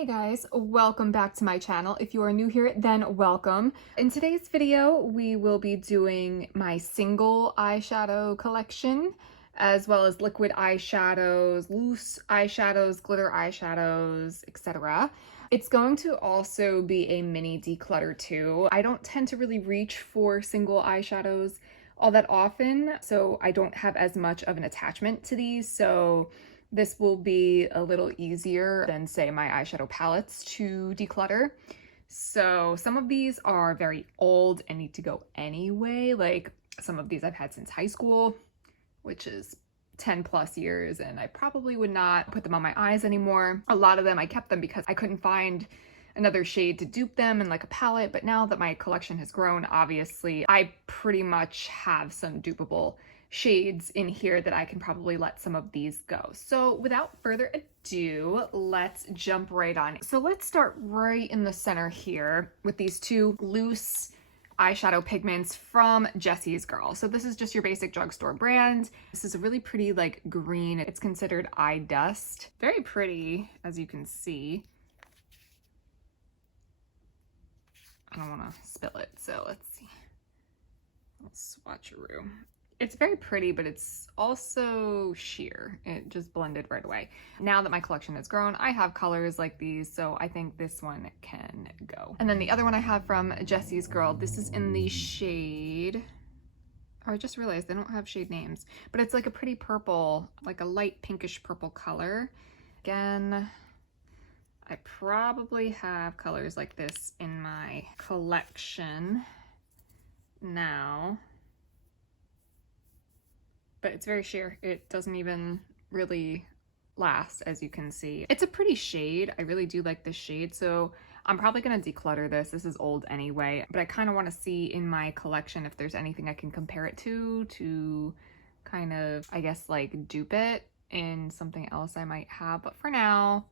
Hey guys, welcome back to my channel. If you are new here, then welcome. In today's video, we will be doing my single eyeshadow collection, as well as liquid eyeshadows, loose eyeshadows, glitter eyeshadows, etc. It's going to also be a mini declutter too. I don't tend to really reach for single eyeshadows all that often, so I don't have as much of an attachment to these, so this will be a little easier than, say, my eyeshadow palettes to declutter. So some of these are very old and need to go anyway. Like some of these I've had since high school, which is 10 plus years, and I probably would not put them on my eyes anymore. A lot of them I kept them because I couldn't find another shade to dupe them in like a palette, but now that my collection has grown, obviously I pretty much have some dupable shades in here that I can probably let some of these go. So without further ado, let's jump right on. So let's start right in the center here with these two loose eyeshadow pigments from Jesse's Girl. So this is just your basic drugstore brand. This is a really pretty like green. It's considered eye dust. Very pretty, as you can see. I don't want to spill it, so let's see. I'll swatcheroo. It's very pretty, but it's also sheer. It just blended right away. Now that my collection has grown, I have colors like these, so I think this one can go. And then the other one I have from Jesse's Girl, this is in the shade, oh, I just realized they don't have shade names, but it's like a pretty purple, like a light pinkish purple color. Again, I probably have colors like this in my collection now, but it's very sheer. It doesn't even really last, as you can see. It's a pretty shade. I really do like this shade, so I'm probably gonna declutter this. This is old anyway, but I kind of want to see in my collection if there's anything I can compare it to kind of, I guess, like dupe it in something else I might have. But for now,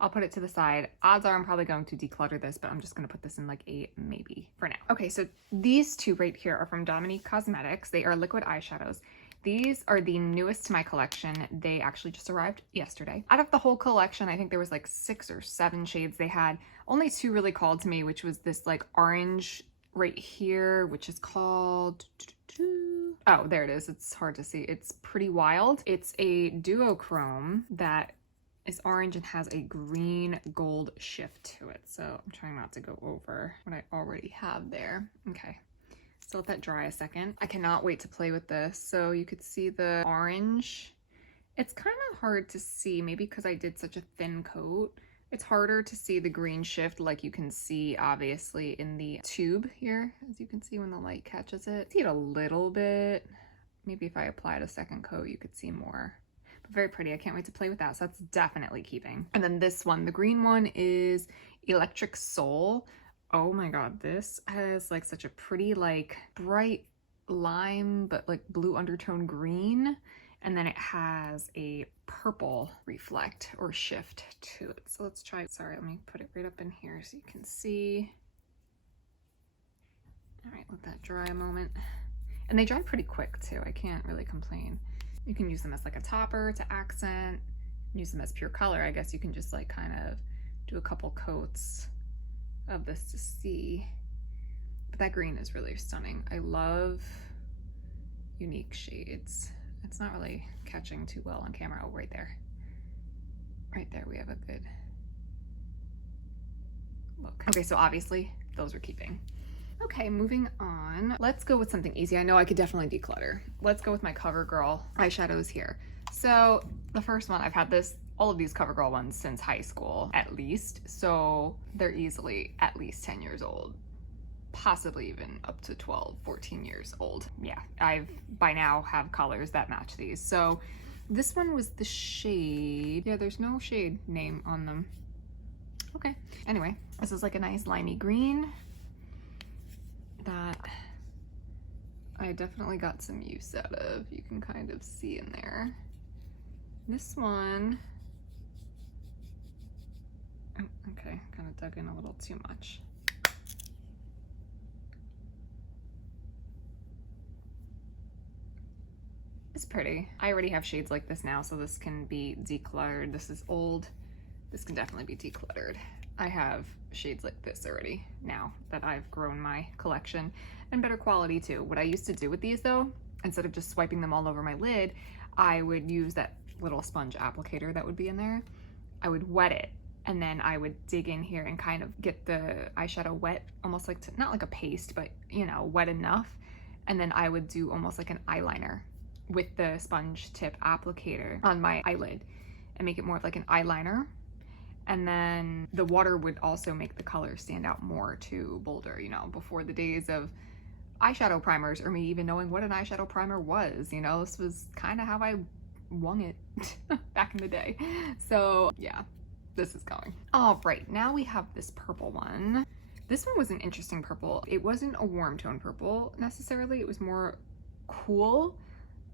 I'll put it to the side. Odds are I'm probably going to declutter this, but I'm just gonna put this in like a maybe for now. Okay, so these two right here are from Dominique Cosmetics. They are liquid eyeshadows. These are the newest to my collection. They actually just arrived yesterday. Out of the whole collection, I think there was like 6 or 7 shades they had. Only 2 really called to me, which was this like orange right here, which is called, oh, there it is. It's hard to see. It's Pretty Wild. It's a duochrome that is orange and has a green gold shift to it. So I'm trying not to go over what I already have there. Okay. So let that dry a second. I cannot wait to play with this. So you could see the orange. It's kind of hard to see, maybe because I did such a thin coat. It's harder to see the green shift like you can see obviously in the tube here, as you can see when the light catches it. See it a little bit. Maybe if I applied a second coat, you could see more. But very pretty. I can't wait to play with that. So that's definitely keeping. And then this one, the green one, is Electric Soul. Oh my god, this has like such a pretty like bright lime but like blue undertone green, and then it has a purple reflect or shift to it. So let's try, sorry, let me put it right up in here so you can see. All right, let that dry a moment. And they dry pretty quick too. I can't really complain. You can use them as like a topper to accent, use them as pure color. I guess you can just like kind of do a couple coats of this to see, but that green is really stunning. I love unique shades. It's not really catching too well on camera. Oh, right there we have a good look. Okay, so obviously those are keeping. Okay, moving on. Let's go with something easy. I know I could definitely declutter. Let's go with my CoverGirl eyeshadows here. So the first one, I've had all of these CoverGirl ones since high school, at least. So they're easily at least 10 years old, possibly even up to 12, 14 years old. Yeah, I've by now have colors that match these. So this one was the shade, yeah, there's no shade name on them. Okay, anyway, this is like a nice limey green that I definitely got some use out of. You can kind of see in there. This one, okay, kind of dug in a little too much. It's pretty. I already have shades like this now, so this can be decluttered. This is old This can definitely be decluttered. I have shades like this already now that I've grown my collection, and better quality too. What I used to do with these though, instead of just swiping them all over my lid, I would use that little sponge applicator that would be in there. I would wet it, and then I would dig in here and kind of get the eyeshadow wet, almost like, not like a paste, but you know, wet enough. And then I would do almost like an eyeliner with the sponge tip applicator on my eyelid and make it more of like an eyeliner. And then the water would also make the color stand out more too, bolder, you know, before the days of eyeshadow primers or me even knowing what an eyeshadow primer was, you know. This was kind of how I wung it back in the day. So yeah, this is going. All right, now we have this purple one. This one was an interesting purple. It wasn't a warm tone purple necessarily. It was more cool.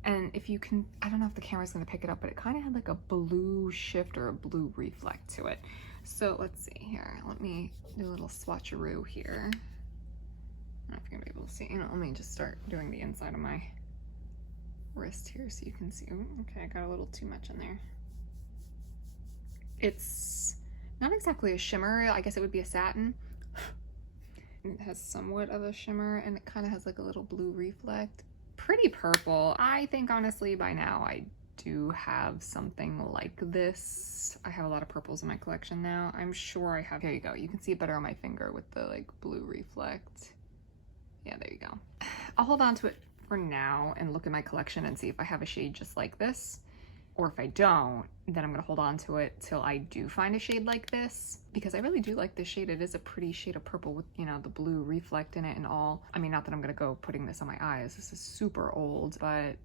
And if you can, I don't know if the camera's gonna pick it up, but it kind of had like a blue shift or a blue reflect to it. So let's see here. Let me do a little swatcheroo here. I don't know if you're gonna be able to see. You know, let me just start doing the inside of my wrist here so you can see. Ooh, okay, I got a little too much in there. It's not exactly a shimmer. I guess it would be a satin. It has somewhat of a shimmer, and it kind of has like a little blue reflect. Pretty purple. I think honestly by now I do have something like this. I have a lot of purples in my collection now. I'm sure I have. Here you go. You can see it better on my finger with the like blue reflect. Yeah, there you go. I'll hold on to it for now and look at my collection and see if I have a shade just like this. Or if I don't, then I'm gonna hold on to it till I do find a shade like this, because I really do like this shade. It is a pretty shade of purple with, you know, the blue reflect in it and all. I mean, not that I'm gonna go putting this on my eyes. This is super old, but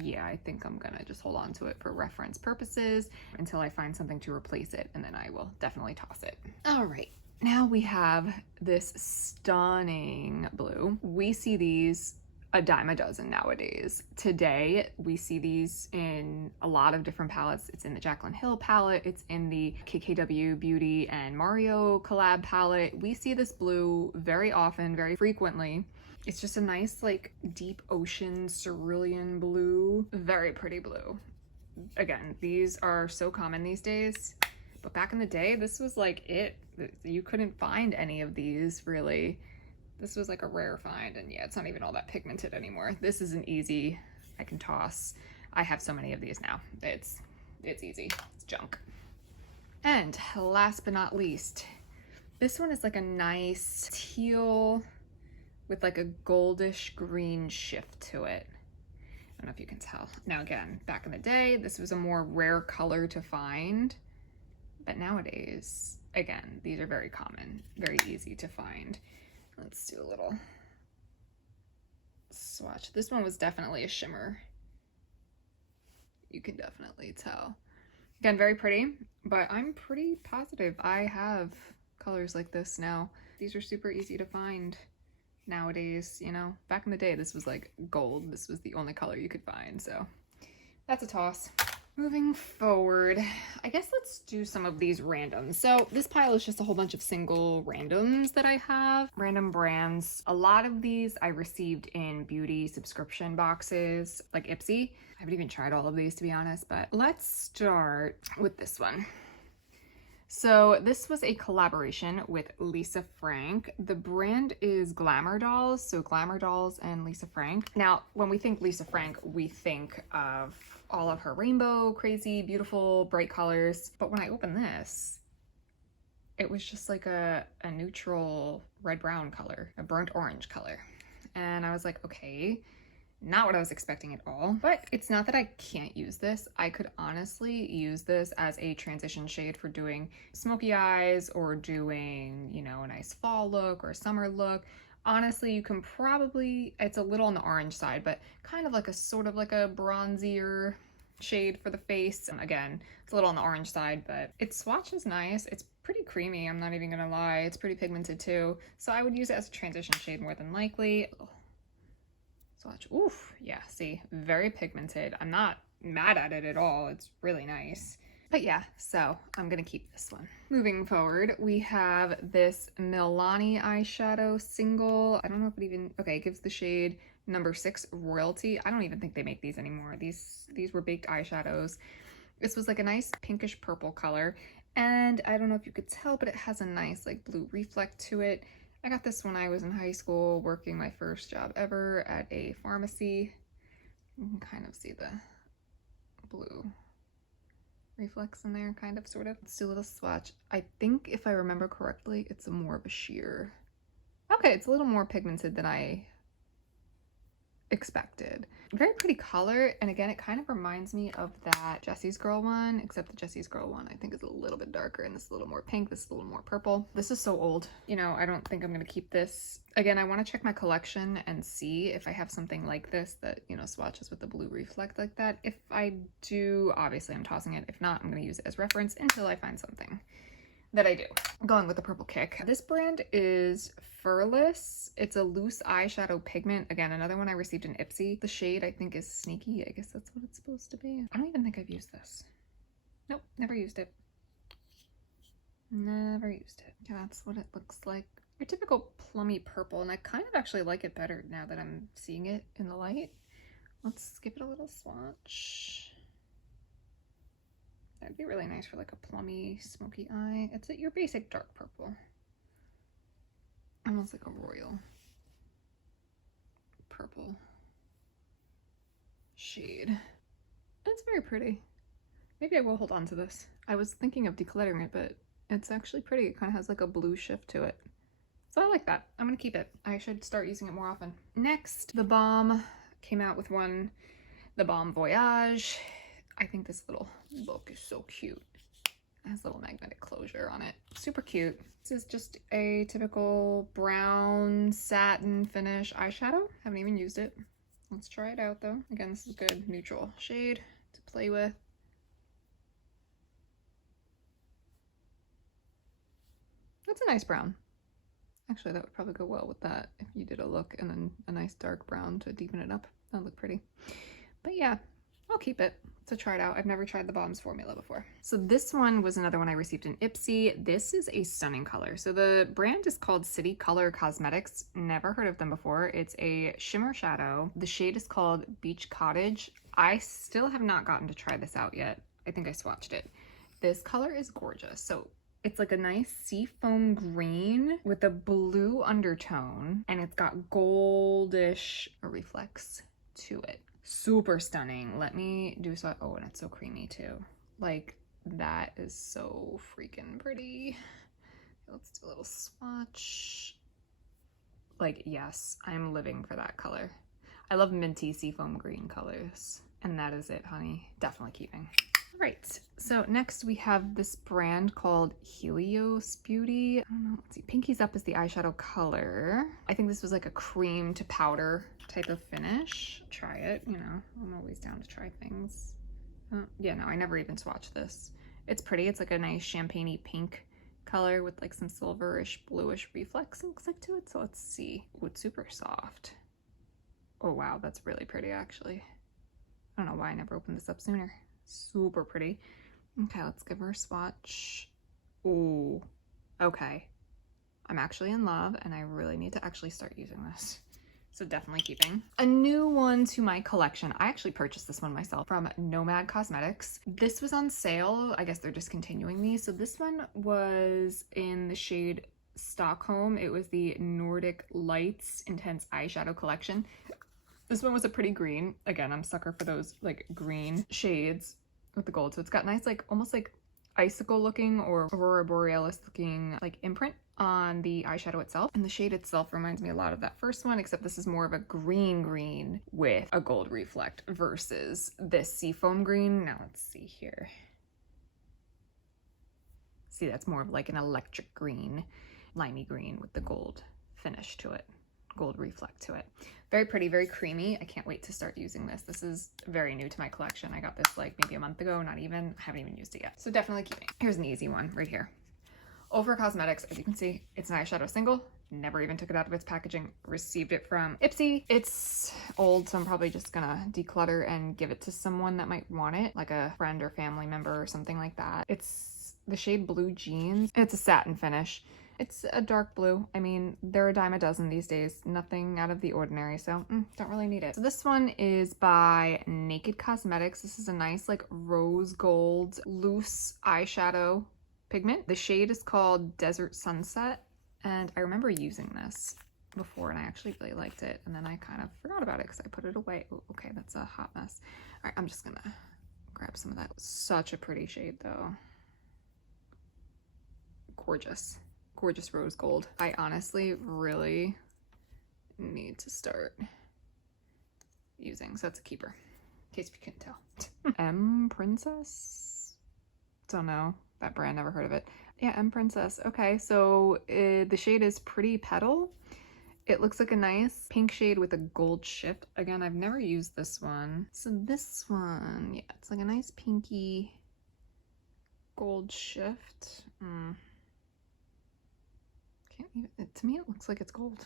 yeah, I think I'm gonna just hold on to it for reference purposes until I find something to replace it, and then I will definitely toss it. All right, now we have this stunning blue. We see these a dime a dozen nowadays. Today, we see these in a lot of different palettes. It's in the Jaclyn Hill palette. It's in the KKW Beauty and Mario collab palette. We see this blue very often, very frequently. It's just a nice, like, deep ocean cerulean blue. Very pretty blue. Again, these are so common these days, but back in the day, this was like it. You couldn't find any of these, really. This was like a rare find, and yeah, it's not even all that pigmented anymore. This is an easy, I can toss. I have so many of these now. It's easy, it's junk. And last but not least, this one is like a nice teal with like a goldish green shift to it. I don't know if you can tell. Now again, back in the day, this was a more rare color to find, but nowadays, again, these are very common, very easy to find. Let's do a little swatch. This one was definitely a shimmer. You can definitely tell. Again, very pretty, but I'm pretty positive I have colors like this now. These are super easy to find nowadays, you know. Back in the day, this was like gold. This was the only color you could find, so that's a toss. Moving forward, I guess let's do some of these randoms. So this pile is just a whole bunch of single randoms that I have. Random brands. A lot of these I received in beauty subscription boxes, like Ipsy. I haven't even tried all of these, to be honest, but let's start with this one. So this was a collaboration with Lisa Frank. The brand is Glamour Dolls, so Glamour Dolls and Lisa Frank. Now, when we think Lisa Frank, we think of all of her rainbow, crazy, beautiful, bright colors. But when I opened this, it was just like a neutral red-brown color, a burnt orange color. And I was like, okay, not what I was expecting at all. But it's not that I can't use this. I could honestly use this as a transition shade for doing smoky eyes or doing, you know, a nice fall look or summer look. Honestly, you can probably, it's a little on the orange side, but kind of like a sort of like a bronzier shade for the face. And again, it's a little on the orange side, but its swatch is nice. It's pretty creamy, I'm not even gonna lie. It's pretty pigmented too. So I would use it as a transition shade more than likely. Oh. Swatch, oof, yeah, see, very pigmented. I'm not mad at it at all. It's really nice. But yeah, so I'm gonna keep this one. Moving forward, we have this Milani eyeshadow single. I don't know if it even, okay, it gives the shade number 6 Royalty. I don't even think they make these anymore. These were baked eyeshadows. This was like a nice pinkish purple color, And I don't know if you could tell, but it has a nice like blue reflect to it. I got this when I was in high school working my first job ever at a pharmacy. You can kind of see the blue reflex in there, kind of, sort of. Let's do a little swatch. I think if I remember correctly, it's more of a sheer. Okay, it's a little more pigmented than I expected. Very pretty color, and again, it kind of reminds me of that Jesse's Girl one, except the Jesse's Girl one I think is a little bit darker, and this is a little more pink, this is a little more purple. This is so old. You know, I don't think I'm gonna keep this. Again, I want to check my collection and see if I have something like this that, you know, swatches with the blue reflect like that. If I do, obviously I'm tossing it. If not, I'm gonna use it as reference until I find something that I do. I'm going with the Purple Kick. This brand is Furless. It's a loose eyeshadow pigment. Again, another one I received in Ipsy. The shade I think is Sneaky. I guess that's what it's supposed to be. I don't even think I've used this. Nope, never used it. Never used it. Yeah, that's what it looks like. Your typical plummy purple, and I kind of actually like it better now that I'm seeing it in the light. Let's give it a little swatch. That'd be really nice for like a plummy, smoky eye. It's your basic dark purple. Almost like a royal purple shade. It's very pretty. Maybe I will hold on to this. I was thinking of decluttering it, but it's actually pretty. It kind of has like a blue shift to it. So I like that. I'm gonna keep it. I should start using it more often. Next, the Balm came out with one, the Balm Voyage. I think this little book is so cute. It has a little magnetic closure on it. Super cute. This is just a typical brown satin finish eyeshadow. Haven't even used it. Let's try it out though. Again, this is a good neutral shade to play with. That's a nice brown. Actually, that would probably go well with that if you did a look and then a nice dark brown to deepen it up. That would look pretty. But yeah, I'll keep it to try it out. I've never tried the Balm's formula before. So this one was another one I received in Ipsy. This is a stunning color. So the brand is called City Color Cosmetics. Never heard of them before. It's a shimmer shadow. The shade is called Beach Cottage. I still have not gotten to try this out yet. I think I swatched it. This color is gorgeous. So it's like a nice seafoam green with a blue undertone, and it's got goldish reflex to it. Super stunning. Let me do so. Oh, and it's so creamy too. Like, that is so freaking pretty. Let's do a little swatch. Like, yes, I'm living for that color. I love minty seafoam green colors, and that is it, honey. Definitely keeping. Right, so next we have this brand called Helios Beauty. I don't know, let's see, Pinky's Up is the eyeshadow color. I think this was like a cream to powder type of finish. Try it, you know, I'm always down to try things. Yeah, no, I never even swatched this. It's pretty, it's like a nice champagne-y pink color with like some silverish, bluish reflex, looks like, to it. So let's see. Ooh, it's super soft. Oh wow, that's really pretty actually. I don't know why I never opened this up sooner. Super pretty. Okay, let's give her a swatch. Ooh, okay. I'm actually in love and I really need to actually start using this. So definitely keeping. A new one to my collection. I actually purchased this one myself from Nomad Cosmetics. This was on sale. I guess they're discontinuing these. So this one was in the shade Stockholm. It was the Nordic Lights Intense Eyeshadow Collection. This one was a pretty green. Again, I'm a sucker for those like green shades with the gold. So it's got nice, like almost like icicle looking or Aurora Borealis looking like imprint on the eyeshadow itself. And the shade itself reminds me a lot of that first one, except this is more of a green with a gold reflect versus this seafoam green. Now let's see here. See, that's more of like an electric green, limey green with the gold finish to it. Gold reflect to it. Very pretty, very creamy. I can't wait to start using this. This is very new to my collection. I got this like maybe a month ago, not even. I haven't even used it yet. So definitely keeping. Here's an easy one right here. Over Cosmetics, as you can see, it's an eyeshadow single. Never even took it out of its packaging. Received it from Ipsy. It's old, so I'm probably just gonna declutter and give it to someone that might want it, like a friend or family member or something like that. It's the shade Blue Jeans. It's a satin finish. It's a dark blue. I mean, they're a dime a dozen these days. Nothing out of the ordinary, so don't really need it. So this one is by Naked Cosmetics. This is a nice like rose gold loose eyeshadow pigment. The shade is called Desert Sunset, and I remember using this before and I actually really liked it, and then I kind of forgot about it because I put it away. Ooh, okay, that's a hot mess. All right, I'm just gonna grab some of that. Such a pretty shade though. Gorgeous. Gorgeous rose gold. I honestly really need to start using, so that's a keeper, in case you couldn't tell. M Princess? Don't know that brand, never heard of it. Yeah, M Princess. Okay, so the shade is Pretty Petal. It looks like a nice pink shade with a gold shift. Again, I've never used this one. So this one, yeah, it's like a nice pinky gold shift. Can't even, to me it looks like it's gold.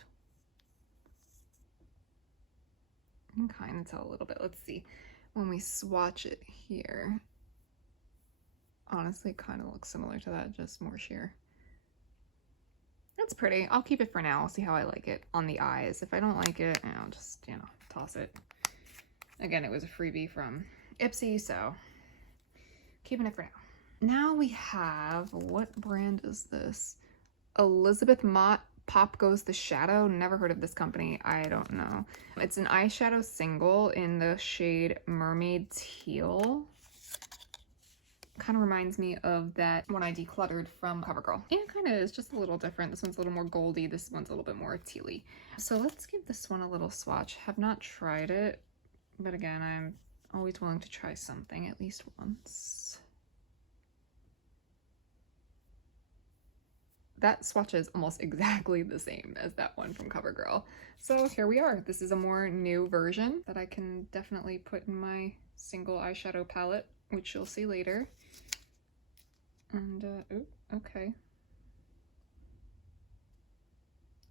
You can kind of tell a little bit. Let's see. When we swatch it here, honestly, it kind of looks similar to that, just more sheer. That's pretty. I'll keep it for now. I'll see how I like it on the eyes. If I don't like it, I'll just, you know, toss it. Again, it was a freebie from Ipsy, so keeping it for now. Now we have, what brand is this? Elizabeth Mott Pop Goes the Shadow. Never heard of this company. I don't know. It's an eyeshadow single in the shade Mermaid Teal. Kind of reminds me of that one I decluttered from CoverGirl. And kind of is just a little different. This one's a little more goldy. This one's a little bit more tealy. So let's give this one a little swatch. Have not tried it, but again, I'm always willing to try something at least once. That swatch is almost exactly the same as that one from CoverGirl. So here we are. This is a more new version that I can definitely put in my single eyeshadow palette, which you'll see later. And, ooh, okay.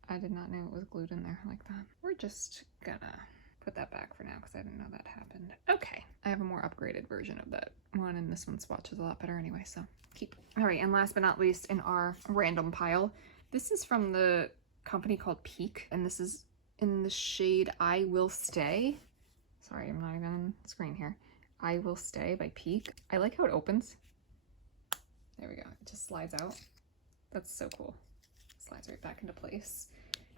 I did not know it was glued in there like that. We're just gonna put that back for now because I didn't know that happened. Okay, I have a more upgraded version of that one, and this one swatches a lot better anyway, so keep. All right, and last but not least in our random pile, this is from the company called Peak, and this is in the shade I Will Stay. Sorry, I'm not even on screen here. I Will Stay by Peak. I like how it opens. There we go, it just slides out. That's so cool. Slides right back into place.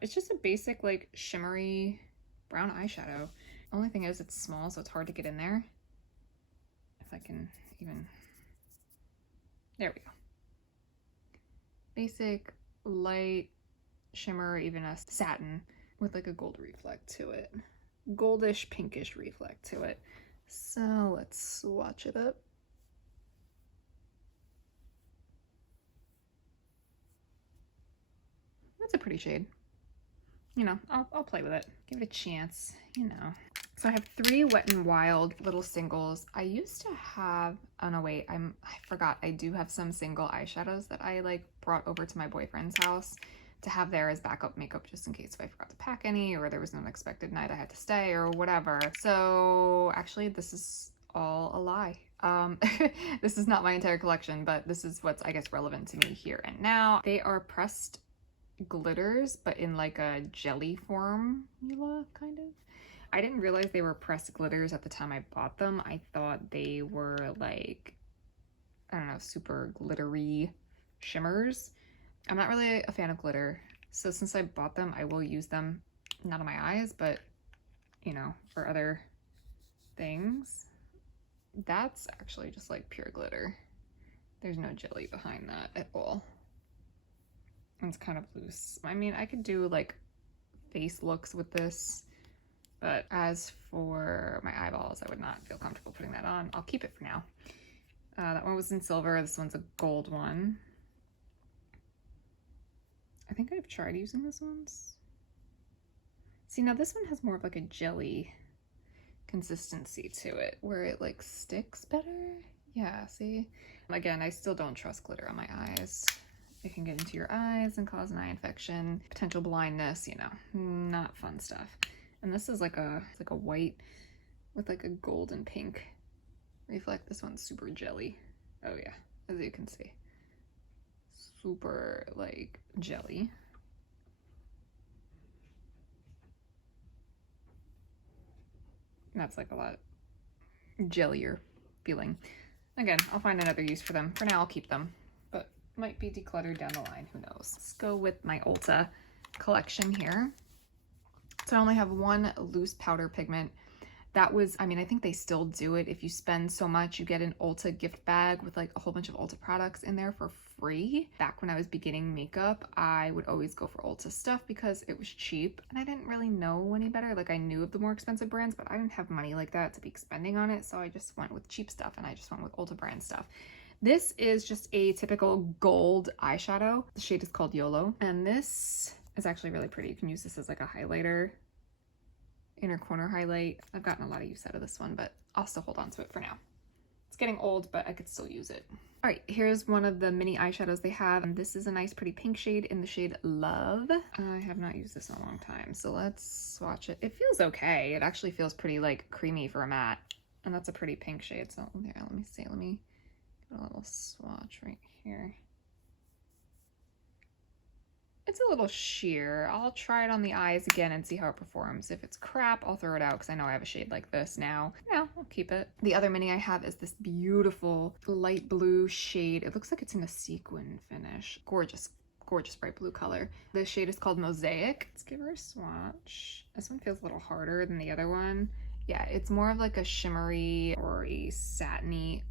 It's just a basic, like, shimmery brown eyeshadow. Only thing is it's small, so it's hard to get in there. If I can even, there we go. Basic, light shimmer, even a satin with like a gold reflect to it. Goldish, pinkish reflect to it. So let's swatch it up. That's a pretty shade. You know, I'll play with it. Give it a chance, you know. So I have 3 Wet n Wild little singles. I used to have, oh no wait, I forgot. I do have some single eyeshadows that I like brought over to my boyfriend's house to have there as backup makeup just in case if I forgot to pack any or there was an unexpected night I had to stay or whatever. So actually this is all a lie. This is not my entire collection, but this is what's, I guess, relevant to me here and now. They are pressed glitters, but in like a jelly formula, kind of. I didn't realize they were pressed glitters at the time I bought them. I thought they were like, I don't know, super glittery shimmers. I'm not really a fan of glitter, so since I bought them, I will use them, not on my eyes, but, you know, for other things. That's actually just like pure glitter. There's no jelly behind that at all. It's kind of loose. I mean, I could do like face looks with this, but as for my eyeballs, I would not feel comfortable putting that on. I'll keep it for now. That one was in silver. This one's a gold one. I think I've tried using this once. See, now this one has more of like a jelly consistency to it, where it like sticks better. Yeah, see? Again, I still don't trust glitter on my eyes. It can get into your eyes and cause an eye infection, potential blindness, you know, not fun stuff. And this is like a, it's like a white with like a gold and pink reflect. This one's super jelly. Oh yeah, as you can see. Super like jelly. That's like a lot jellier feeling. Again, I'll find another use for them. For now, I'll keep them. But might be decluttered down the line, who knows. Let's go with my Ulta collection here. So I only have one loose powder pigment. That was, I mean, I think they still do it. If you spend so much, you get an Ulta gift bag with like a whole bunch of Ulta products in there for free. Back when I was beginning makeup, I would always go for Ulta stuff because it was cheap and I didn't really know any better. Like I knew of the more expensive brands, but I didn't have money like that to be spending on it. So I just went with cheap stuff and I just went with Ulta brand stuff. This is just a typical gold eyeshadow. The shade is called YOLO. And this is actually really pretty. You can use this as like a highlighter, inner corner highlight. I've gotten a lot of use out of this one, but I'll still hold on to it for now. It's getting old, but I could still use it. All right, here's one of the mini eyeshadows they have. And this is a nice pretty pink shade in the shade Love. I have not used this in a long time, so let's swatch it. It feels okay. It actually feels pretty like creamy for a matte. And that's a pretty pink shade. So there, let me see, let me get a little swatch right here. It's a little sheer. I'll try it on the eyes again and see how it performs. If it's crap, I'll throw it out because I know I have a shade like this now. Yeah, I'll keep it. The other mini I have is this beautiful light blue shade. It looks like it's in a sequin finish. Gorgeous, gorgeous bright blue color. This shade is called Mosaic. Let's give her a swatch. This one feels a little harder than the other one. Yeah, it's more of like a shimmery or a satiny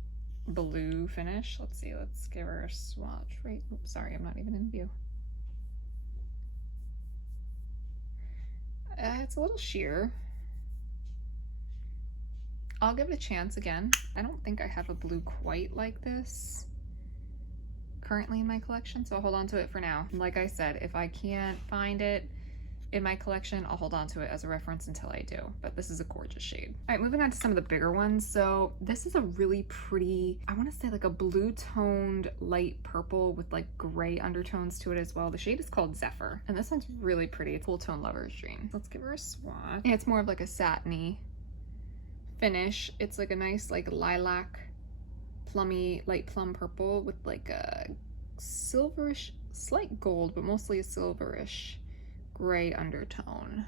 blue finish. Let's see, let's give her a swatch. Right, oops, sorry, I'm not even in view. It's a little sheer. I'll give it a chance again. I don't think I have a blue quite like this currently in my collection, so I'll hold on to it for now. Like I said, if I can't find it in my collection, I'll hold on to it as a reference until I do, but this is a gorgeous shade. All right, moving on to some of the bigger ones. So this is a really pretty, I want to say like a blue toned light purple with like gray undertones to it as well. The shade is called Zephyr, and this one's really pretty. It's Cool Tone Lover's Dream. Let's give her a swatch. Yeah, it's more of like a satiny finish. It's like a nice like lilac, plummy, light plum purple with like a silverish, slight gold, but mostly a silverish gray undertone.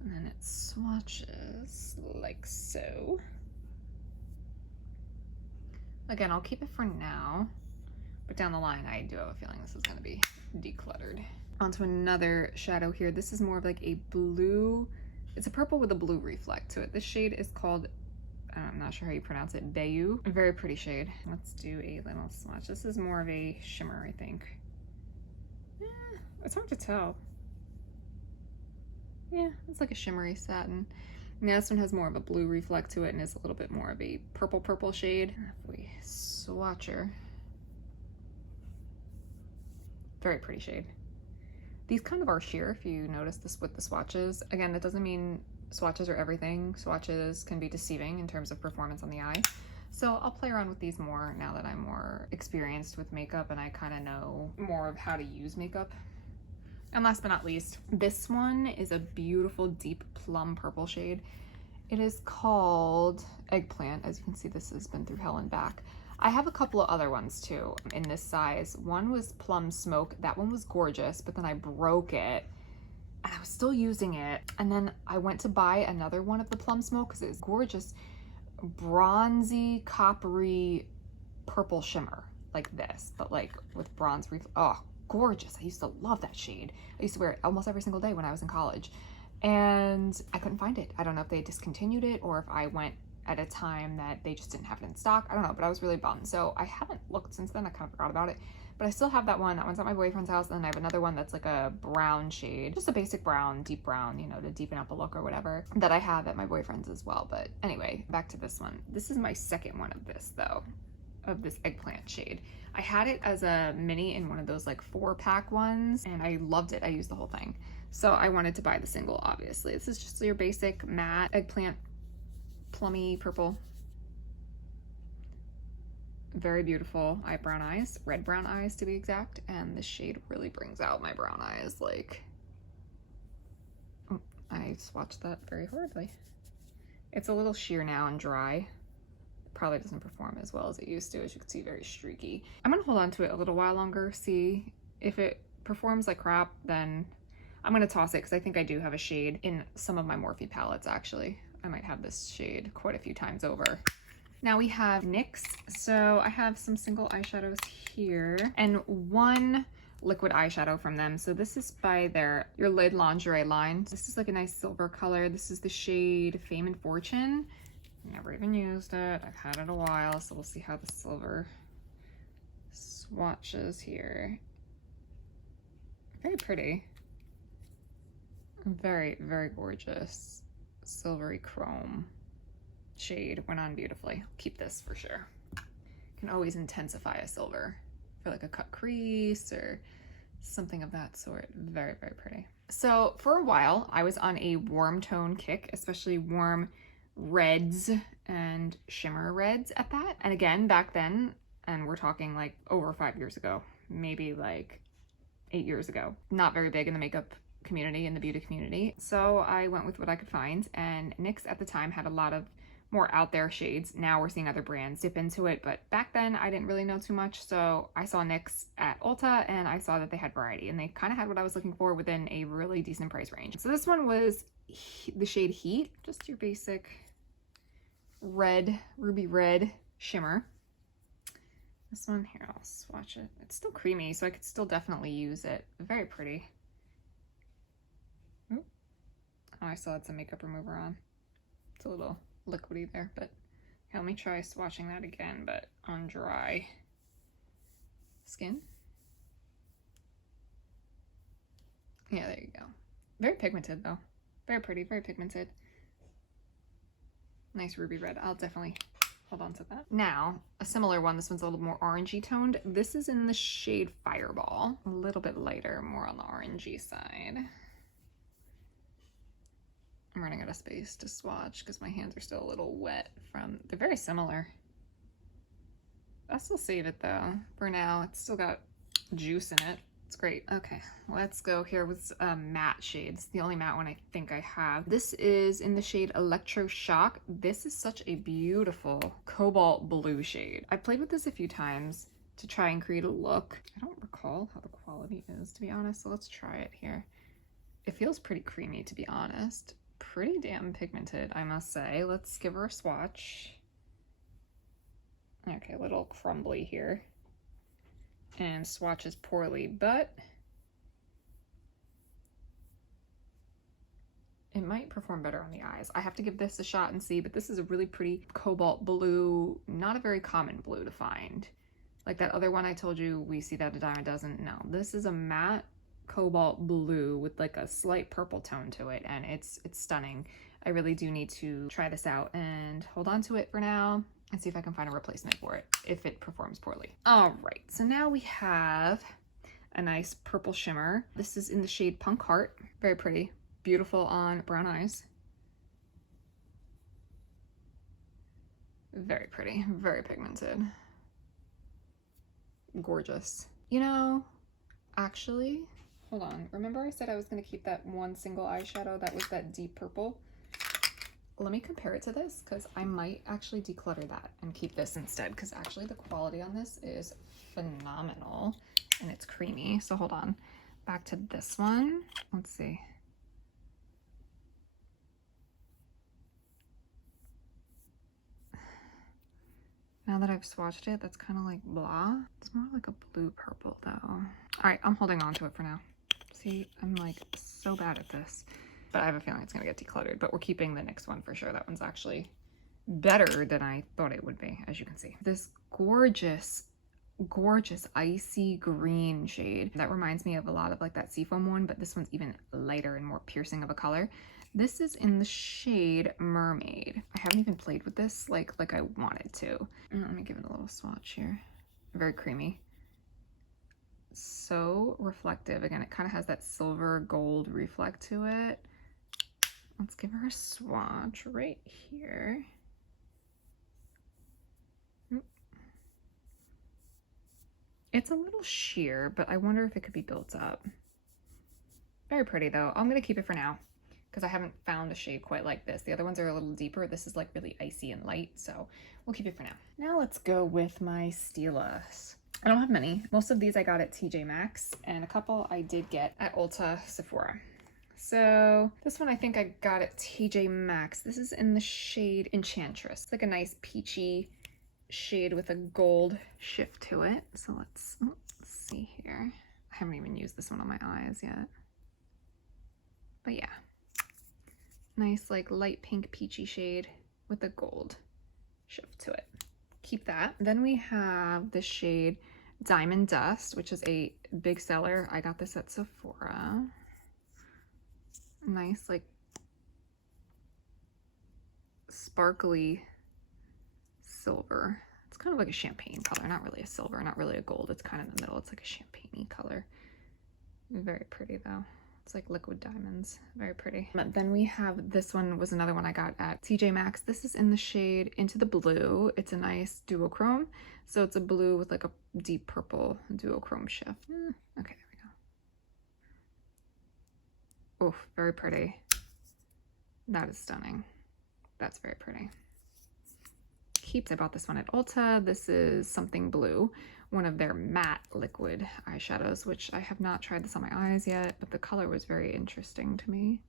And then it swatches like so. Again, I'll keep it for now, but down the line I do have a feeling this is going to be decluttered. Onto another shadow here. This is more of like a blue, it's a purple with a blue reflect to it. This shade is called, I'm not sure how you pronounce it, Bayou. A very pretty shade. Let's do a little swatch. This is more of a shimmer, I think. It's hard to tell. Yeah, it's like a shimmery satin. Now this one has more of a blue reflect to it and is a little bit more of a purple shade. If we swatch her. Very pretty shade. These kind of are sheer if you notice this with the swatches. Again, that doesn't mean swatches are everything. Swatches can be deceiving in terms of performance on the eye. So I'll play around with these more now that I'm more experienced with makeup and I kind of know more of how to use makeup. And last but not least, this one is a beautiful deep plum purple shade. It is called Eggplant. As you can see, this has been through hell and back. I have a couple of other ones too in this size. One was Plum Smoke. That one was gorgeous, but then I broke it and I was still using it. And then I went to buy another one of the Plum Smoke because it was gorgeous, bronzy, coppery, purple shimmer like this, but like with bronze oh, gorgeous. I used to love that shade. I used to wear it almost every single day when I was in college and I couldn't find it. I don't know if they discontinued it or if I went at a time that they just didn't have it in stock. I don't know, but I was really bummed. So I haven't looked since then. I kind of forgot about it, but I still have that one. That one's at my boyfriend's house. And then I have another one that's like a brown shade, just a basic brown, deep brown, you know, to deepen up a look or whatever, that I have at my boyfriend's as well. But anyway, back to this one. This is my second one of this though, of this Eggplant shade. I had it as a mini in one of those like 4-pack ones and I loved it. I used the whole thing. So I wanted to buy the single, obviously. This is just your basic matte Eggplant plummy purple. Very beautiful brown eyes, red brown eyes to be exact. And this shade really brings out my brown eyes. Like, I swatched that very horribly. It's a little sheer now and dry. Probably doesn't perform as well as it used to. As you can see, very streaky. I'm gonna hold on to it a little while longer, see if it performs like crap, then I'm gonna toss it because I think I do have a shade in some of my Morphe palettes actually. I might have this shade quite a few times over. Now we have NYX. So I have some single eyeshadows here and one liquid eyeshadow from them. So this is by Your Lid Lingerie line. This is like a nice silver color. This is the shade Fame and Fortune. Never even used it. I've had it a while, so we'll see how the silver swatches here. Very pretty. Very, very gorgeous. Silvery chrome shade. Went on beautifully. Keep this for sure. Can always intensify a silver for like a cut crease or something of that sort. Very, very pretty. So for a while, I was on a warm tone kick, especially warm reds and shimmer reds at that. And again, back then, and we're talking like over 5 years ago, maybe like 8 years ago, not very big in the makeup community, in the beauty community. So I went with what I could find, and NYX at the time had a lot of more out there shades. Now we're seeing other brands dip into it, but back then I didn't really know too much. So I saw NYX at Ulta and I saw that they had variety and they kind of had what I was looking for within a really decent price range. So this one was the shade Heat, just your basic red, ruby red shimmer. This one here, I'll swatch it. It's still creamy, so I could still definitely use it. Very pretty. Ooh. Oh, I still had some makeup remover on. It's a little liquidy there, but yeah, let me try swatching that again, but on dry skin. Yeah, there you go. Very pigmented though. Very pretty, very pigmented. Nice ruby red. I'll definitely hold on to that. Now, a similar one. This one's a little more orangey toned. This is in the shade Fireball. A little bit lighter, more on the orangey side. I'm running out of space to swatch because my hands are still a little wet from, they're very similar. I'll still save it though. For now, it's still got juice in it. It's great. Okay, let's go here with matte shades. The only matte one I think I have. This is in the shade Electro Shock. This is such a beautiful cobalt blue shade. I played with this a few times to try and create a look. I don't recall how the quality is, to be honest, so let's try it here. It feels pretty creamy, to be honest. Pretty damn pigmented, I must say. Let's give her a swatch. Okay, a little crumbly here. And swatches poorly, but it might perform better on the eyes. I have to give this a shot and see, but this is a really pretty cobalt blue, not a very common blue to find. Like that other one I told you, we see that a dime a dozen. No, this is a matte cobalt blue with like a slight purple tone to it, and it's stunning. I really do need to try this out and hold on to it for now and see if I can find a replacement for it if it performs poorly. All right, so now we have a nice purple shimmer. This is in the shade Punk Heart. Very pretty, beautiful on brown eyes. Very pretty, very pigmented. Gorgeous. You know, actually, hold on. Remember I said I was gonna keep that one single eyeshadow that was that deep purple? Let me compare it to this because I might actually declutter that and keep this instead, because actually the quality on this is phenomenal and it's creamy. So hold on, back to this one. Let's see. Now that I've swatched it, that's kind of like blah. It's more like a blue purple though. All right, I'm holding on to it for now. See, I'm like so bad at this, but I have a feeling it's gonna get decluttered, but we're keeping the next one for sure. That one's actually better than I thought it would be, as you can see. This gorgeous, gorgeous icy green shade. That reminds me of a lot of like that Seafoam one, but this one's even lighter and more piercing of a color. This is in the shade Mermaid. I haven't even played with this like I wanted to. Let me give it a little swatch here. Very creamy. So reflective. Again, it kind of has that silver gold reflect to it. Let's give her a swatch right here. It's a little sheer, but I wonder if it could be built up. Very pretty though. I'm gonna keep it for now because I haven't found a shade quite like this. The other ones are a little deeper. This is like really icy and light, so we'll keep it for now. Now let's go with my Stilas. I don't have many. Most of these I got at TJ Maxx, and a couple I did get at Ulta, Sephora. So this one I think I got at TJ Maxx. This is in the shade Enchantress. It's like a nice peachy shade with a gold shift to it. So let's see here. I haven't even used this one on my eyes yet. But yeah, nice like light pink peachy shade with a gold shift to it. Keep that. Then we have the shade Diamond Dust, which is a big seller. I got this at Sephora. Nice like sparkly silver. It's kind of like a champagne color, not really a silver, not really a gold. It's kind of in the middle. It's like a champagne-y color. Very pretty though. It's like liquid diamonds. Very pretty. But then we have this one, was another one I got at TJ Maxx. This is in the shade Into the Blue. It's a nice duochrome. So it's a blue with like a deep purple duochrome shift. Okay, there we go. Oh, very pretty. That is stunning. That's very pretty. Keeps. I bought this one at Ulta. This is Something Blue, one of their matte liquid eyeshadows, which I have not tried this on my eyes yet, but the color was very interesting to me.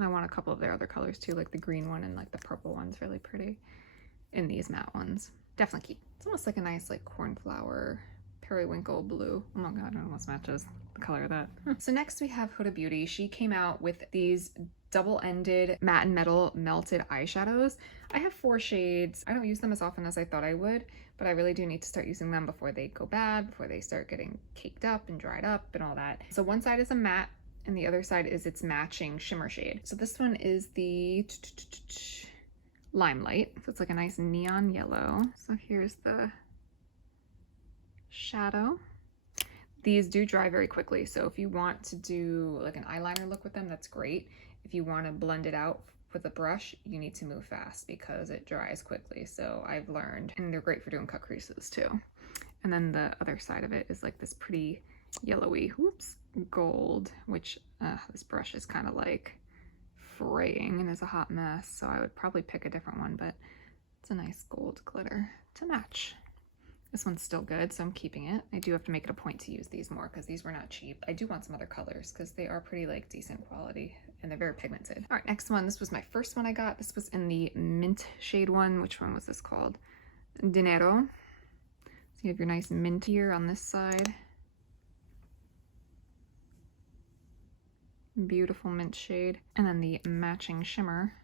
I want a couple of their other colors too, like the green one and like the purple one's really pretty. In these matte ones. Definitely keep. It's almost like a nice like cornflower periwinkle blue. Oh my god, it almost matches the color of that. So next we have Huda Beauty. She came out with these double-ended matte and metal melted eyeshadows. I have 4 shades. I don't use them as often as I thought I would, but I really do need to start using them before they go bad, before they start getting caked up and dried up and all that. So one side is a matte and the other side is its matching shimmer shade. So this one is the Limelight. So it's like a nice neon yellow. So here's the shadow. These do dry very quickly, so if you want to do like an eyeliner look with them, that's great. If you want to blend it out with a brush, you need to move fast because it dries quickly. So I've learned, and they're great for doing cut creases too. And then the other side of it is like this pretty yellowy, whoops, gold, which this brush is kind of like fraying and is a hot mess. So I would probably pick a different one, but it's a nice gold glitter to match. This one's still good, so I'm keeping it. I do have to make it a point to use these more because these were not cheap. I do want some other colors because they are pretty like decent quality and they're very pigmented. All right, next one. This was my first one I got. This was in the mint shade one. Which one was this called? Dinero. So you have your nice mint here on this side. Beautiful mint shade. And then the matching shimmer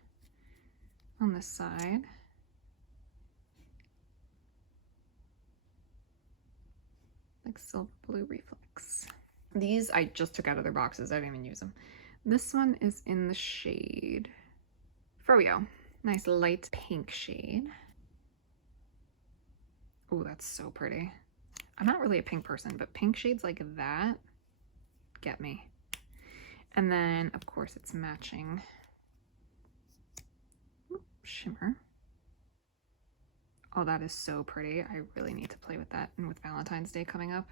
on this side. Like silver blue reflex. These I just took out of their boxes. I didn't even use them. This one is in the shade Froyo. Nice light pink shade. Oh, that's so pretty. I'm not really a pink person, but pink shades like that get me. And then, of course, it's matching shimmer. Oh, that is so pretty. I really need to play with that. And with Valentine's Day coming up,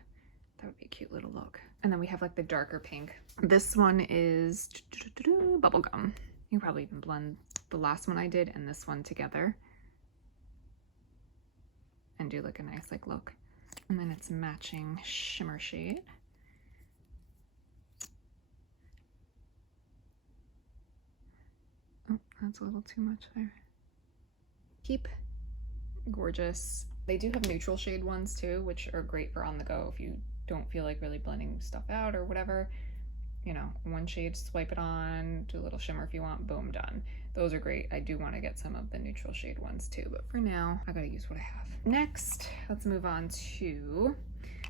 that would be a cute little look. And then we have like the darker pink. This one is bubblegum. You can probably even blend the last one I did and this one together and do like a nice like look. And then it's matching shimmer shade. Oh, that's a little too much there. Keep. Gorgeous. They do have neutral shade ones too, which are great for on the go if you don't feel like really blending stuff out or whatever. You know, one shade, swipe it on, do a little shimmer if you want, boom, done. Those are great. I do want to get some of the neutral shade ones too, but for now, I gotta use what I have. Next, let's move on to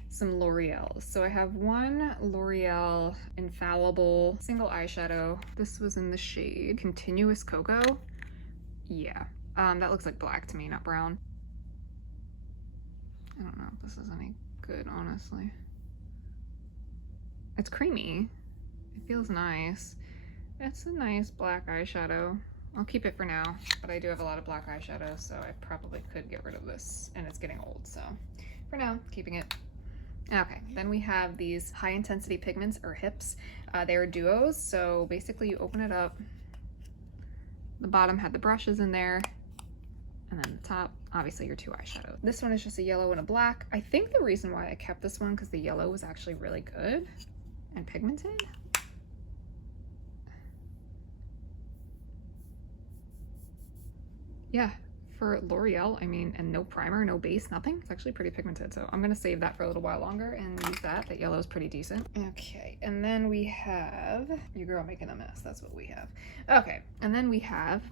some L'Oreal. So I have one L'Oreal Infallible single eyeshadow. This was in the shade Continuous Cocoa. Yeah. That looks like black to me, not brown. I don't know if this is any good, honestly. It's creamy. It feels nice. It's a nice black eyeshadow. I'll keep it for now, but I do have a lot of black eyeshadow, so I probably could get rid of this, and it's getting old, so for now, keeping it. Okay, then we have these high intensity pigments, or HIPs. They are duos, so basically you open it up. The bottom had the brushes in there, and then the top, obviously your 2 eyeshadows. This one is just a yellow and a black. I think the reason why I kept this one because the yellow was actually really good and pigmented. Yeah, for L'Oreal, I mean, and no primer, no base, nothing. It's actually pretty pigmented, so I'm gonna save that for a little while longer and use that. That yellow is pretty decent. Okay, and then we have Your Girl Making a Mess. That's what we have. Okay, and then we have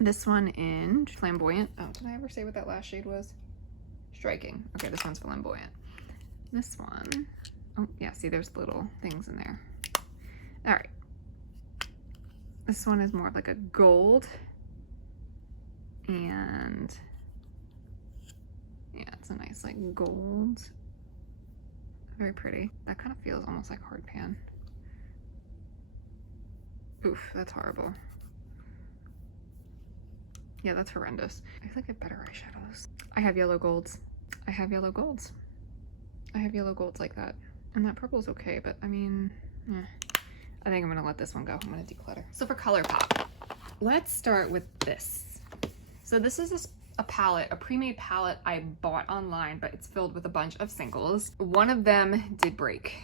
this one in Flamboyant. Oh, did I ever say what that last shade was? Striking. Okay, this one's Flamboyant. This one, oh yeah, see there's little things in there. All right. This one is more of like a gold. And yeah, it's a nice like gold. Very pretty. That kind of feels almost like hard pan. Oof, that's horrible. Yeah, that's horrendous. I feel like I have better eyeshadows. I have yellow golds. I have yellow golds. I have yellow golds like that. And that purple is okay, but I mean, I think I'm gonna let this one go. I'm gonna declutter. So for ColourPop, let's start with this. So this is a palette, a pre-made palette I bought online, but it's filled with a bunch of singles. One of them did break.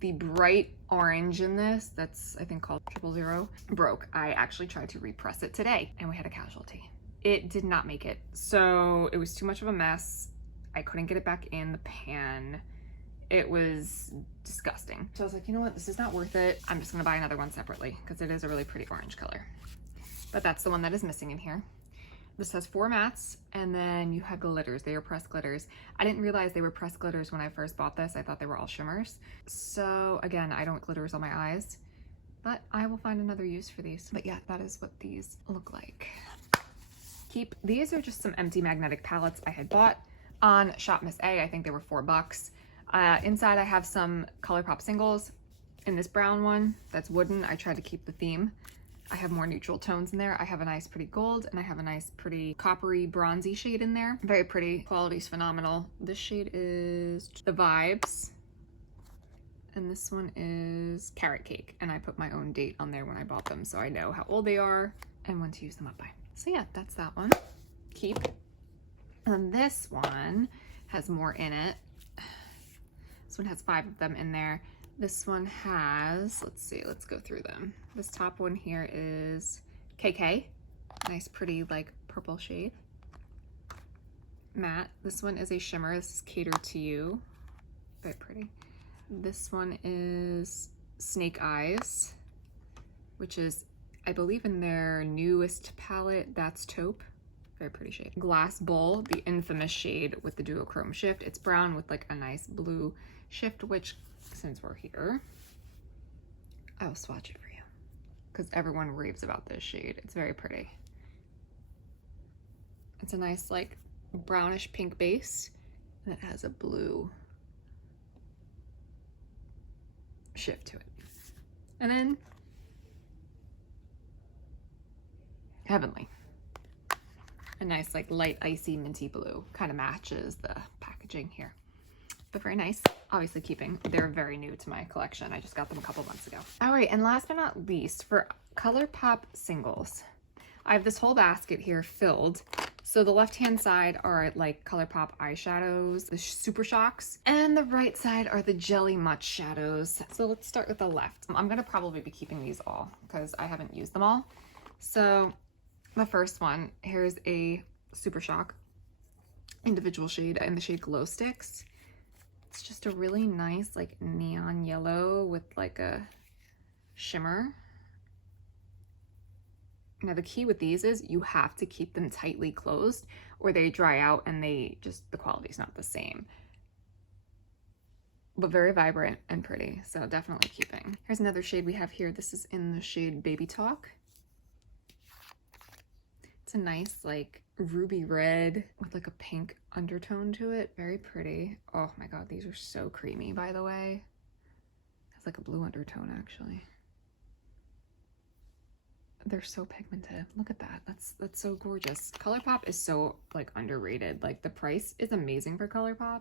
The bright orange in this, that's I think called 000, broke. I actually tried to repress it today and we had a casualty. It did not make it. So it was too much of a mess. I couldn't get it back in the pan. It was disgusting. So I was like, you know what, this is not worth it. I'm just gonna buy another one separately because it is a really pretty orange color. But that's the one that is missing in here. This has 4 mattes, and then you have glitters. They are pressed glitters. I didn't realize they were pressed glitters when I first bought this. I thought they were all shimmers. So again, I don't want glitters on my eyes, but I will find another use for these. But yeah, that is what these look like. These are just some empty magnetic palettes I had bought on Shop Miss A. I think they were $4. Inside I have some ColourPop singles. In this brown one that's wooden, I tried to keep the theme. I have more neutral tones in there. I have a nice pretty gold and I have a nice pretty coppery bronzy shade in there. Very pretty. Quality's phenomenal. This shade is The Vibes. And this one is Carrot Cake. And I put my own date on there when I bought them, so I know how old they are and when to use them up by. So yeah, that's that one. Keep. And this one has more in it. This one has 5 of them in there. This one has, let's see, let's go through them. This top one here is KK. Nice, pretty, like, purple shade. Matte. This one is a shimmer. This is Cater to You. Very pretty. This one is Snake Eyes, which is, I believe, in their newest palette. That's Taupe. Very pretty shade. Glass Bowl, the infamous shade with the duochrome shift. It's brown with, like, a nice blue shift, which, since we're here, I'll swatch it for you because everyone raves about this shade. It's very pretty. It's a nice like brownish pink base and it has a blue shift to it. And then Heavenly, a nice like light icy minty blue, kind of matches the packaging here. But very nice, obviously keeping. They're very new to my collection. I just got them a couple months ago. All right, and last but not least, for ColourPop singles, I have this whole basket here filled. So the left-hand side are like ColourPop eyeshadows, the Super Shocks, and the right side are the Jelly Much shadows. So let's start with the left. I'm gonna probably be keeping these all because I haven't used them all. So the first one, here's a Super Shock individual shade in the shade Glow Sticks. It's just a really nice like neon yellow with like a shimmer. Now the key with these is you have to keep them tightly closed or they dry out and the quality's not the same. But very vibrant and pretty, so definitely keeping. Here's another shade we have here. This is in the shade Baby Talk. It's a nice like ruby red with like a pink undertone to it. Very pretty. Oh my god, these are so creamy, by the way. It has like a blue undertone actually. They're so pigmented. Look at that. That's so gorgeous. ColourPop is so like underrated. Like the price is amazing for ColourPop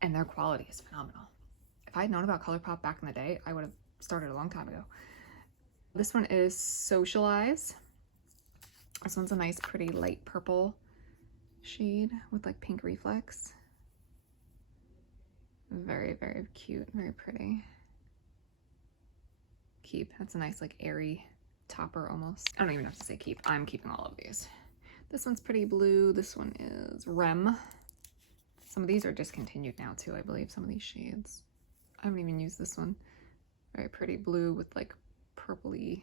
and their quality is phenomenal. If I had known about ColourPop back in the day, I would have started a long time ago. This one is Socialize. This one's a nice pretty light purple shade with like pink reflex. Very, very cute, very pretty. Keep. That's a nice like airy topper almost. I don't even have to say keep. I'm keeping all of these. This one's pretty blue. This one is Rem. Some of these are discontinued now too, I believe, some of these shades. I haven't even used this one. Very pretty blue with like purpley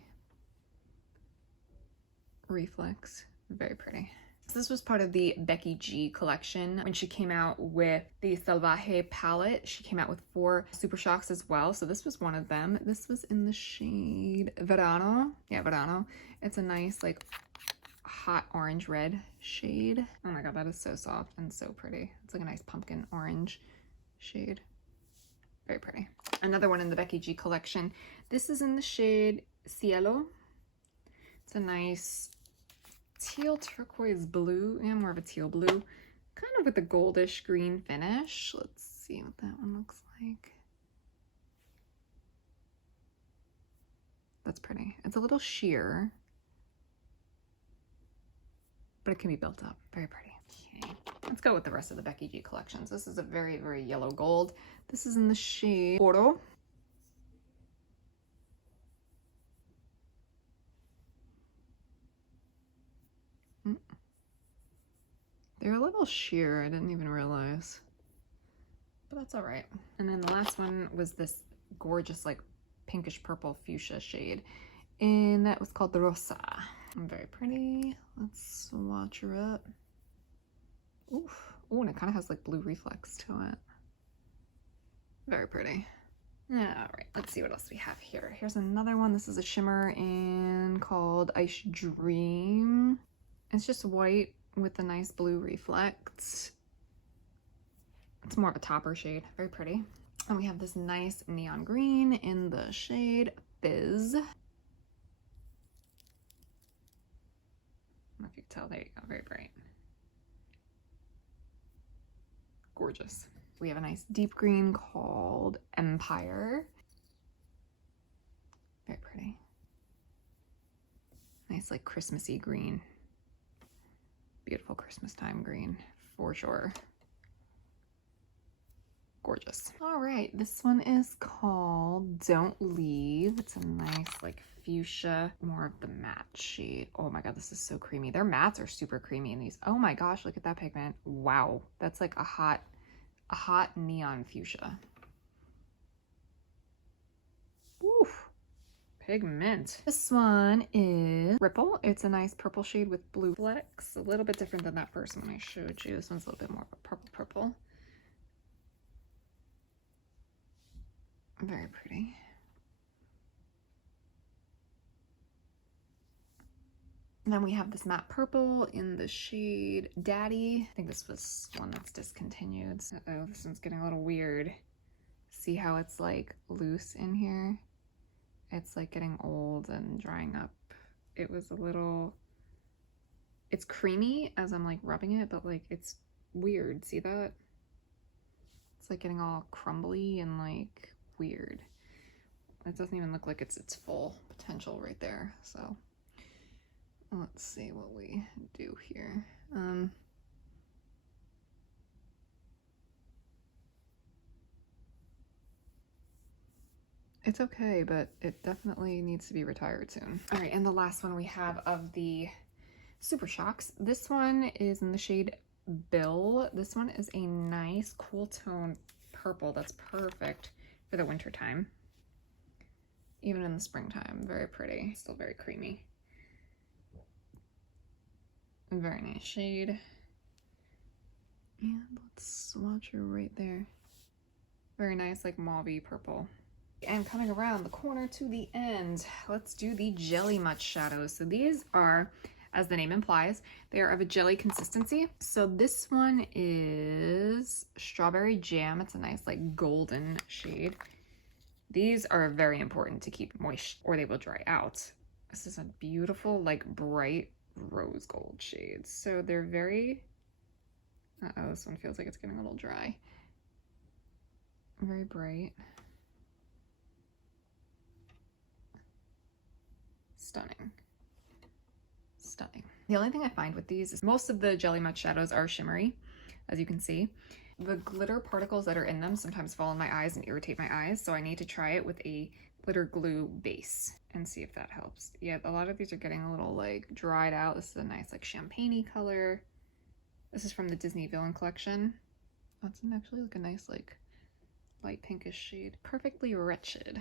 reflex. Very pretty. So this was part of the Becky G collection. When she came out with the Salvaje palette, she came out with 4 Super Shocks as well. So this was one of them. This was in the shade Verano. Yeah, Verano. It's a nice like hot orange red shade. Oh my god, that is so soft and so pretty. It's like a nice pumpkin orange shade. Very pretty. Another one in the Becky G collection. This is in the shade Cielo. It's a nice teal turquoise blue, and more of a teal blue, kind of with a goldish green finish. Let's see what that one looks like. That's pretty. It's a little sheer, but it can be built up. Very pretty. Okay, let's go with the rest of the Becky G collections. This is a very, very yellow gold. This is in the shade Oro. They're a little sheer, I didn't even realize, but that's all right. And then the last one was this gorgeous like pinkish purple fuchsia shade, and that was called the Rosa. Very pretty. Let's swatch her up. Oof. Oh, and it kind of has like blue reflex to it. Very pretty. All right, let's see what else we have here. Here's another one. This is a shimmer and called Ice Dream. It's just white with a nice blue reflex. It's more of a topper shade. Very pretty. And we have this nice neon green in the shade Fizz. I don't know if you can tell. There you go. Very bright. Gorgeous. We have a nice deep green called Empire. Very pretty. Nice like Christmassy green. Beautiful Christmas time green for sure. Gorgeous. All right, this one is called Don't Leave. It's a nice like fuchsia, more of the matte shade. Oh my god, this is so creamy. Their mattes are super creamy in these. Oh my gosh, look at that pigment. Wow, that's like a hot neon fuchsia. Oof. Pigment. This one is Ripple. It's a nice purple shade with blue flecks. A little bit different than that first one I showed you. This one's a little bit more of a purple. Very pretty. And then we have this matte purple in the shade Daddy. I think this was one that's discontinued. Uh-oh, this one's getting a little weird. See how it's like loose in here? It's like getting old and drying up. It was a little, it's creamy as I'm like rubbing it, but like it's weird. See that? It's like getting all crumbly and like weird. It doesn't even look like it's its full potential right there. So let's see what we do here. It's okay, but it definitely needs to be retired soon. All right, and the last one we have of the Super Shocks. This one is in the shade Bill. This one is a nice cool tone purple that's perfect for the winter time. Even in the springtime, very pretty. Still very creamy. Very nice shade. And let's swatch her right there. Very nice, like mauvey purple. And coming around the corner to the end, let's do the Jelly Much shadows. So these are, as the name implies, they are of a jelly consistency. So this one is Strawberry Jam. It's a nice like golden shade. These are very important to keep moist or they will dry out. This is a beautiful like bright rose gold shade. So they're very, uh-oh, this one feels like it's getting a little dry. Very bright. Stunning. Stunning. The only thing I find with these is most of the Jelly Much shadows are shimmery, as you can see. The glitter particles that are in them sometimes fall in my eyes and irritate my eyes, so I need to try it with a glitter glue base and see if that helps. Yeah, a lot of these are getting a little like dried out. This is a nice like champagne-y color. This is from the Disney Villain collection. That's actually like a nice like light pinkish shade. Perfectly Wretched.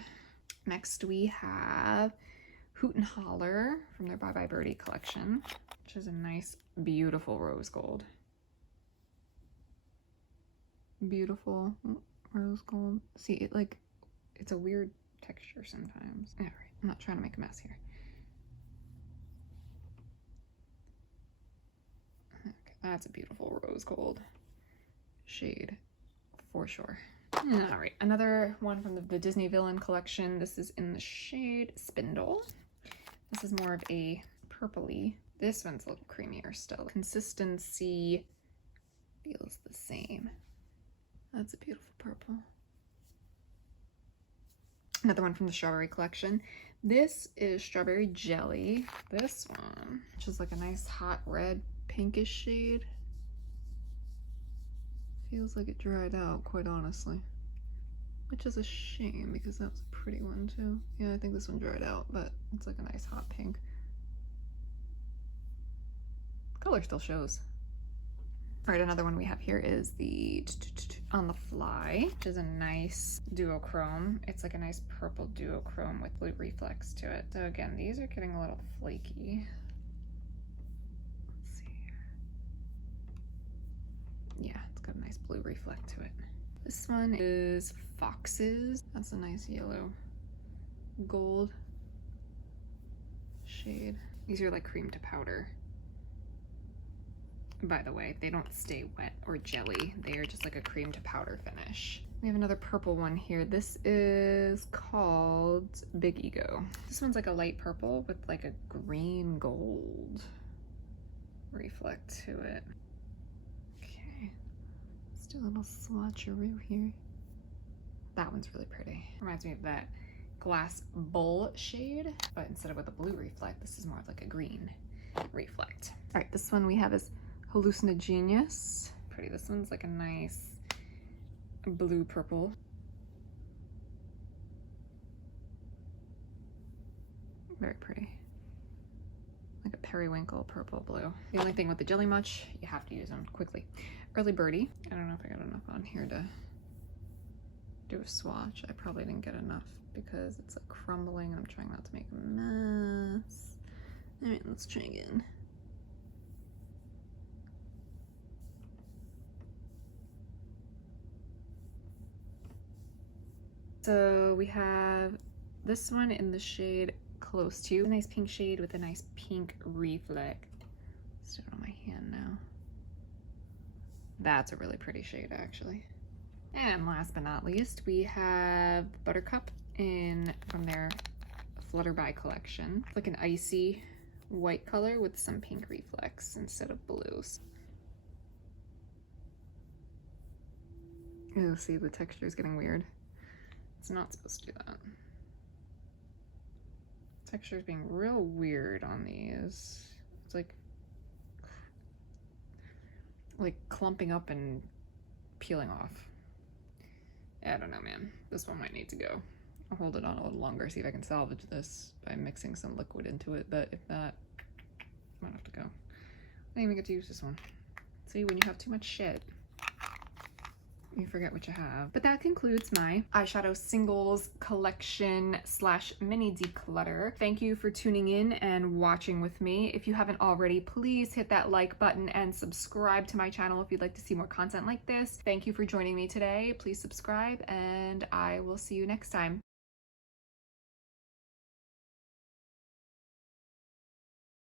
Next we have Hoot and Holler from their Bye Bye Birdie collection, which is a nice, beautiful rose gold. Beautiful rose gold. See, it like, it's a weird texture sometimes. All right, I'm not trying to make a mess here. Okay, that's a beautiful rose gold shade for sure. All right, another one from the Disney Villain collection. This is in the shade Spindle. This is more of a purpley. This one's a little creamier still. Consistency feels the same. That's a beautiful purple. Another one from the Strawberry collection. This is Strawberry Jelly. This one, which is like a nice hot red pinkish shade. Feels like it dried out, quite honestly. Which is a shame because that was a pretty one too. Yeah, I think this one dried out, but it's like a nice hot pink. The color still shows. All right, another one we have here is the On the Fly, which is a nice duochrome. It's like a nice purple duochrome with blue reflex to it. So again, these are getting a little flaky. Let's see here. Yeah, it's got a nice blue reflect to it. This one is Foxes. That's a nice yellow gold shade. These are like cream to powder. By the way, they don't stay wet or jelly. They are just like a cream to powder finish. We have another purple one here. This is called Big Ego. This one's like a light purple with like a green gold reflect to it. Okay, let's do a little swatcheroo here. That one's really pretty. Reminds me of that Glass Bull shade, but instead of with a blue reflect, this is more of like a green reflect. All right, this one we have is Hallucinogenius. Pretty. This one's like a nice blue purple. Very pretty. Like a periwinkle purple blue. The only thing with the Jelly Much, you have to use them quickly. Early Birdie. I don't know if I got enough on here to do a swatch. I probably didn't get enough because it's like crumbling and I'm trying not to make a mess. All right, let's try again. So we have this one in the shade Close To. A nice pink shade with a nice pink reflect. Let's do it on my hand now. That's a really pretty shade actually. And last but not least, we have Buttercup from their Flutterby collection. It's like an icy white color with some pink reflex instead of blues. Oh, see, the texture is getting weird. It's not supposed to do that. Texture is being real weird on these. It's like clumping up and peeling off. I don't know, man. This one might need to go. I'll hold it on a little longer, see if I can salvage this by mixing some liquid into it, but if not, I might have to go. I didn't even get to use this one. See, when you have too much shit, you forget what you have. But that concludes my eyeshadow singles collection / mini declutter. Thank you for tuning in and watching with me. If you haven't already, please hit that like button and subscribe to my channel if you'd like to see more content like this. Thank you for joining me today. Please subscribe and I will see you next time.